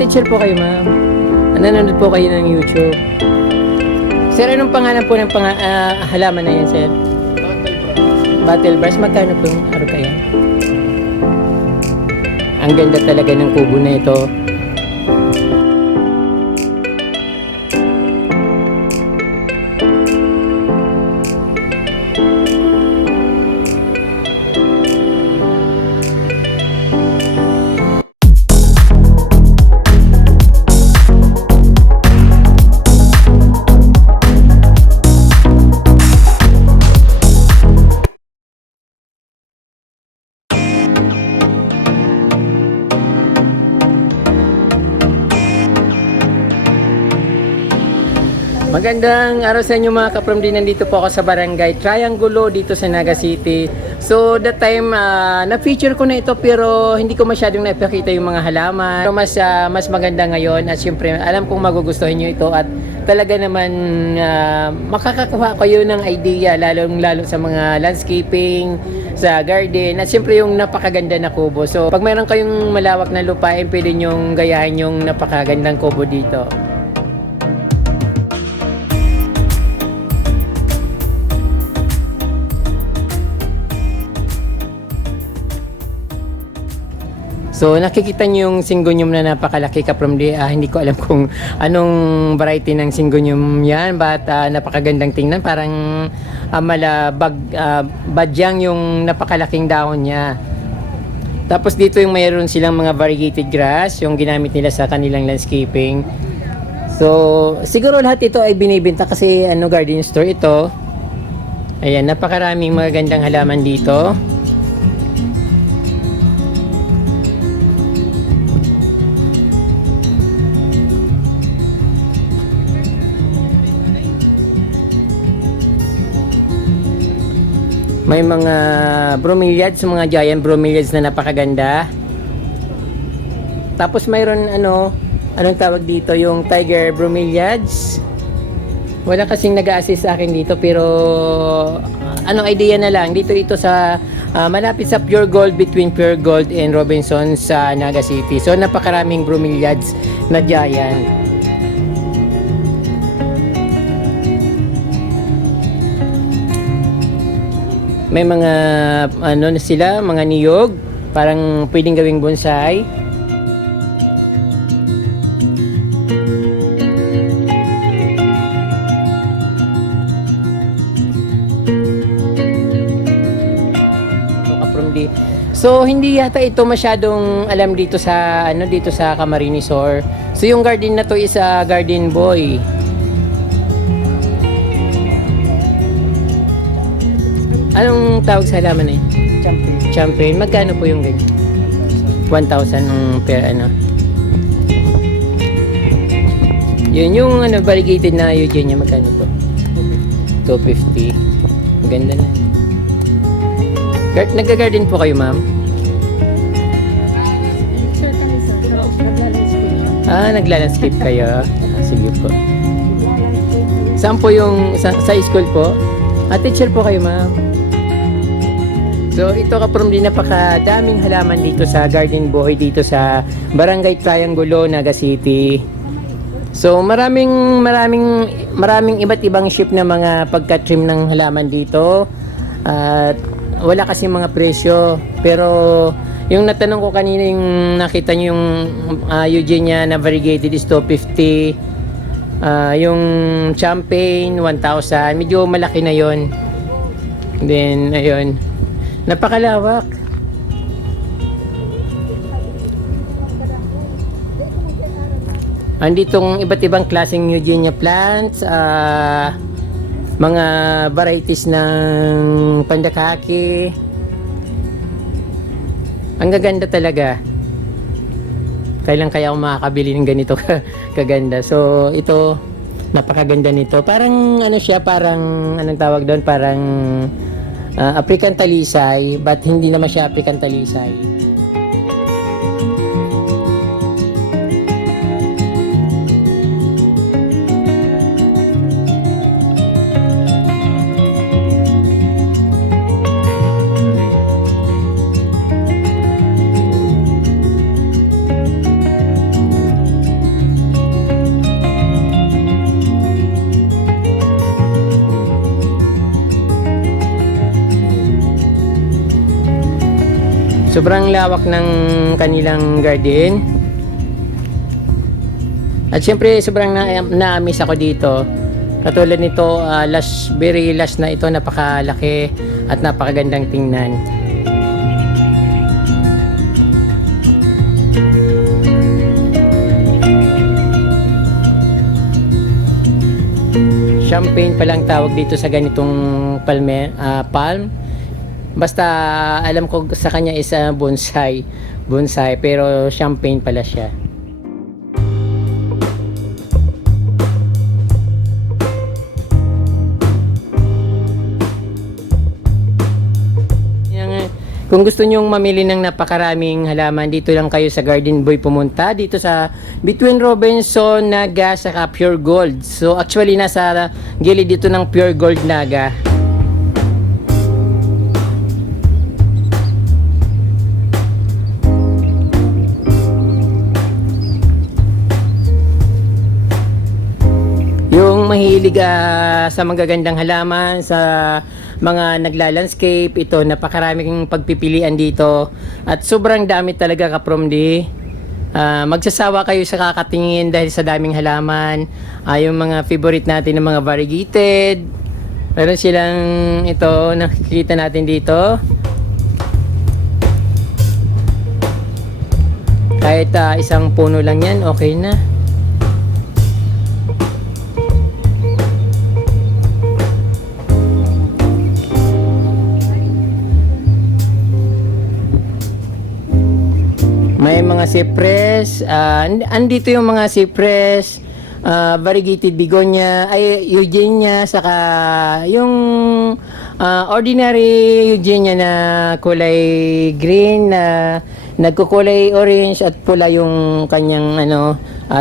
Teacher po kayo, ma'am. Nanonood po kayo ng YouTube. Sir, anong pangalan po ng halaman na yan, sir? Battle Brass. Magkano po yung araw kaya? Ang ganda talaga ng kubo na ito. Magandang araw sa inyo mga kaprom din. Nandito po ako sa Barangay Triangulo dito sa Naga City. So that time na-feature ko na ito pero hindi ko masyadong naipakita yung mga halaman. Pero mas maganda ngayon at syempre alam kong magugustuhan nyo ito at talaga naman makakakuha kayo ng idea lalo sa mga landscaping, sa garden at syempre yung napakaganda na kubo. So pag mayroon kayong malawak na lupain, pwede nyong gayahin yung napakagandang kubo dito. So nakikita niyo yung syngonium na napakalaki ka from the hindi ko alam kung anong variety ng syngonium yan but napakagandang tingnan, parang badyang yung napakalaking dahon niya. Tapos dito yung mayroon silang mga variegated grass yung ginamit nila sa kanilang landscaping. So siguro lahat ito ay binibenta kasi garden store ito. Ayan, napakaraming magagandang halaman dito. May mga bromeliads, mga giant bromeliads na napakaganda. Tapos mayroon anong tawag dito, yung tiger bromeliads. Wala kasing nag-a-assist sa akin dito pero idea na lang. Dito ito sa malapit sa Pure Gold, between Pure Gold and Robinson sa Naga City. So napakaraming bromeliads na giant. May mga na sila, mga niyog, parang pwedeng gawing bonsai. So hindi yata ito masyadong alam dito sa Camarines Sur. So yung garden na to is a garden boy. Anong tawag sa halaman eh? Champagne. Magkano po yung ganyan? 1,000 per Yun yung variegated na eugenia, magkano po? 250. Maganda na. Nagga-garden po kayo, ma'am? Nagla-landscape kayo. Sige po. Saan po yung sa school po? Teacher po kayo, ma'am? So ito kaprom din, napakadaming halaman dito sa Garden Boy dito sa Barangay Triangulo, Naga City. So maraming iba't ibang shape na mga pagka-trim ng halaman dito. At wala kasi mga presyo. Pero yung natanong ko kanina, yung nakita nyo yung eugenia na variegated is 250. Yung champagne 1,000. Medyo malaki na yon. Then ayun, napakalawak. Anditong iba't ibang klaseng eugenia plants, mga varieties ng pandakake. Ang gaganda talaga. Kailan kaya ako makakabili ng ganito kaganda. So ito, napakaganda nito. Parang siya, parang anong tawag doon, parang African talisay, but hindi naman siya African talisay. Sobrang lawak ng kanilang garden. At syempre sobrang na-amaze ako dito. Katulad nito, very lush na ito, napakalaki at napakagandang tingnan. Champagne palang tawag dito sa ganitong palm. Basta alam ko sa kanya is bonsai. Bonsai, pero champagne pala siya. Kung gusto nyong mamili ng napakaraming halaman, dito lang kayo sa Garden Boy pumunta. Dito sa between Robinson, Naga, saka Pure Gold. So actually nasa gilid dito ng Pure Gold Naga. Yung mahilig sa magagandang halaman, sa mga nagla-landscape, ito napakaraming pagpipilian dito at sobrang dami talaga ka-promdi. Magsasawa kayo sa kakatingin dahil sa daming halaman. Yung mga favorite natin ng mga variegated, meron silang ito nakikita natin dito. Kahit isang puno lang yan, okay na. May mga cypress, andito yung mga cypress, variegated begonia, eugenia, saka yung ordinary eugenia na kulay green, na nagkukulay orange at pula yung kanyang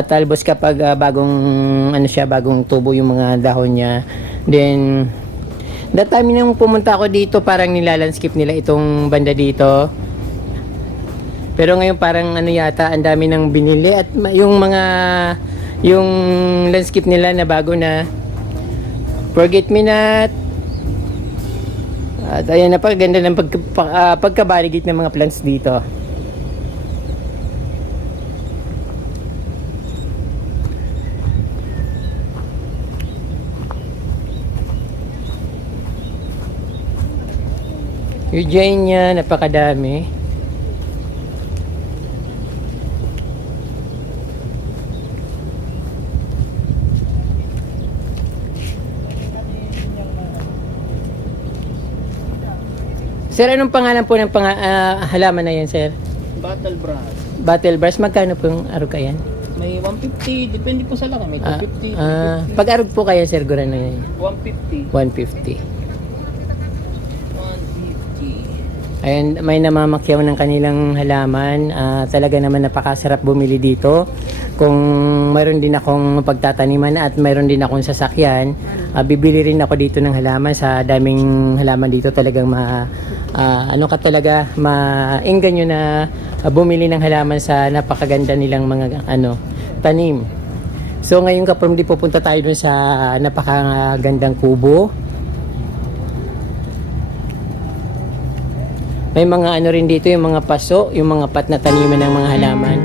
talbos kapag bagong bagong tubo yung mga dahon niya. Then that time nung pumunta ako dito, parang nilalandscape nila itong banda dito. Pero ngayon parang yata ang dami nang binili at yung landscape nila na bago na forget me not. At ayan, napakaganda ng pagkabaligit ng mga plants dito. Eugenia, napakadami. Sir, anong pangalan po ng halaman na yan, sir? Battle Brass. Battle Brass, magkano po yung arog yan? May 150, depende po sa laki. May 250. Pag arog po kaya, sir, gura na yan? 150. 150. Ayan, may namamakyaw ng kanilang halaman. Talaga naman napakasarap bumili dito. Kung mayroon din akong pagtataniman at mayroon din akong sasakyan, bibili rin ako dito ng halaman. Sa daming halaman dito talagang mainggan nyo na bumili ng halaman sa napakaganda nilang mga tanim. So ngayon ka-promdi pupunta tayo dun sa napakagandang kubo. May mga rin dito, yung mga paso, yung mga pat na taniman ng mga halaman.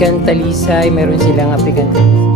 African talisay, meron silang African talisay.